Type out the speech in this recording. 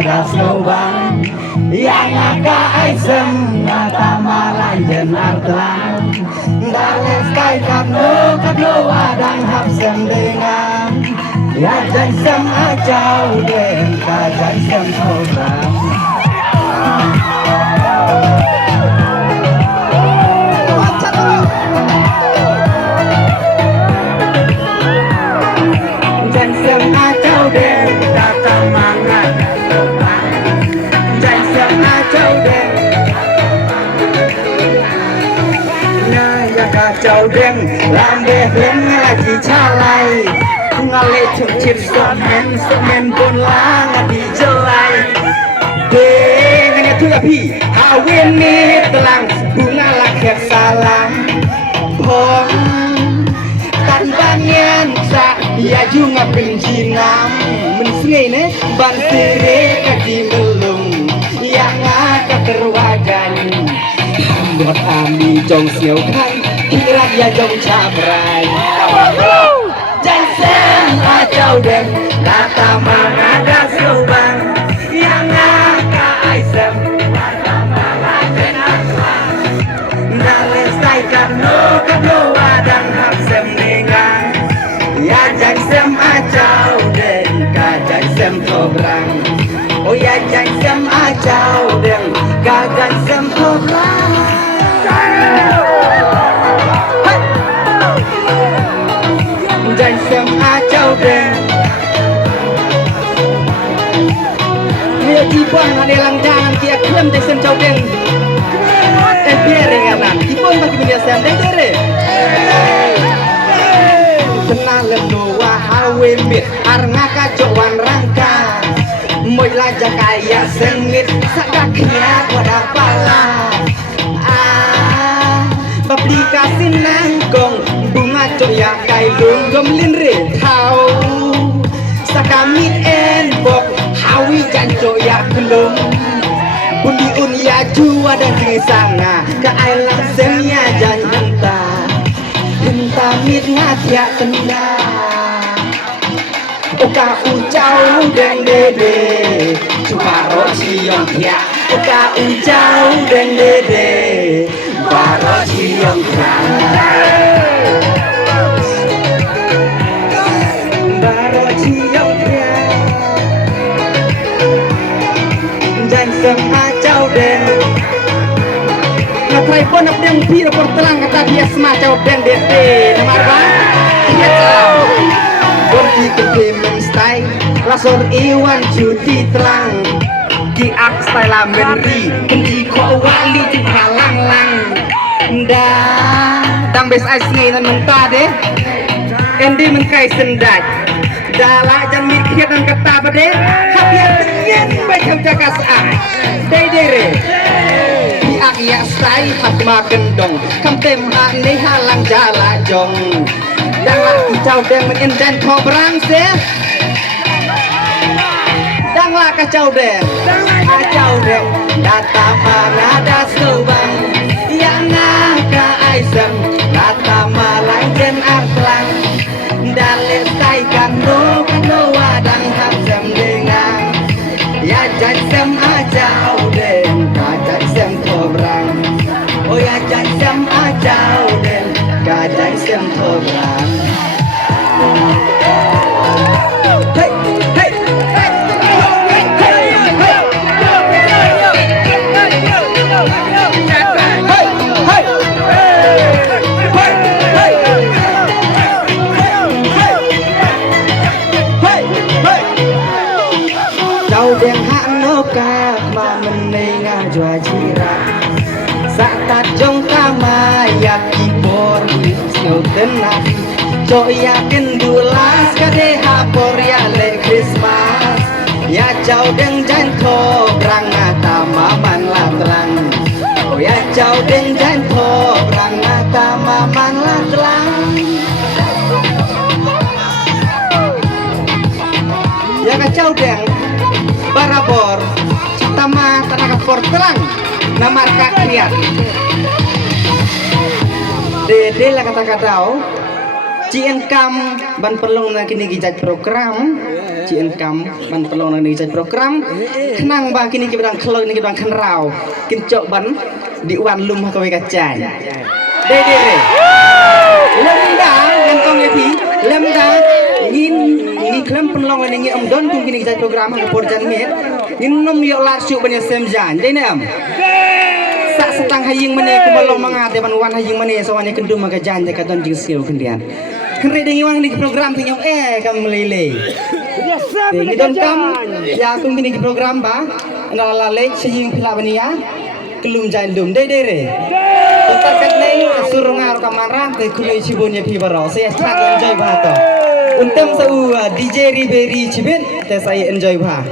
ada soban yang akai sem ngata malai jen artlan dales kai kapno kapno adang hap sem dengan ya jai sem acau den ka jai sem program jai sem acau den datang mangan jai sem acau den kacau deng lambe deng lagi calai ngale cip semen pun lang di jelai deng hanya tu api kawin ni telang bunga lakhir salam hong tanpa nyensa ya juga penjinam mensengai ne ban sire kaki melung yang agak terwagan buat kami jong siau kan kirap ya jong cabrai jai sem acau den lata mangada soban yang ngaka aisem lata malajen aswan dales tai karno kadno wadang hap sem nengang ya jai sem acau den ka jai sem tobrang oh ya jai sem acau den ka jai sem tobrang jai sem acau den dia tipon ada lang jangan kia klem jai sem acau den biar ringanan tipon bagi biasa den dere kenal lendoa hawe mit arna kacowan rangka moy laja kaya sengit sakaknya pada pala aplikasi nangkong bunga coya kailung gomlin re thau sakamit enbok hawi janco ya gelung bundi un ya jua dan sanga ka ailang semya jan henta mit ngatia tenda oka ucau deng dede cuparo ciong ya oka ucau deng dede baro ciong baro ciong jai sem acau den ngatrai pon ap deng pi rapor telang kata dia semacau den dete namar ba dia salam bordi ke menstai rasor iwan cuti telang di ak style menri di ko wali di halang lang dang bes ais ngai nan menta de endi menkai sendat dala jan mikir dan kata bade habian tenyen baik jaga saat dei dere di ak ya sai hak makan dong kam tem hak ni halang jala jong dang la kicau deng men dan kobrang se dang la kacau deng acau deng data mangada soban yang ngaka aisem data malai jen artlang dales tai kando kando wadang hap sem dengan ya jai sem acau deng ka jai sem tobrang oh ya jai sem acau deng ka jai sem tobrang hey hey deng hak noka ma menenga jua jira saat jong kama ya kibor snow tenang cok yakin dulas kade hapor ya le Christmas ya jauh deng janto brang ngata maman latlang oh ya jauh deng janto brang ngata maman latlang ya kacau deng barabor tama tanah kapor telang namar kakriat dede lah kata-katau cien kam ban perlu nak kini gijat program cien kam man pelong nang cai program kenang ba kini kita kalau ini kita kenrau kin cok ban di wan lum ka we kacai de lemda ngantong ya pi lemda ngin klem pelong nang ngin om don kum kini cai program ka porjan met ngin nom yo la syuk ban sem jan de ne am sak setang haying mene kemalong mangat ban wan haying mene sawane kendum ka jan ka don jing skill kendian kere dengi wang di program tinggal kam melele. Ini don kam ya kum kini program ba nala lale sing pila bania kelum jain dum de re. Tetap kat nei suruh ngar kamara te kulai cibonya pi baro saya sangat enjoy ba to. Untung sau DJ Ribery cibin te saya enjoy ba.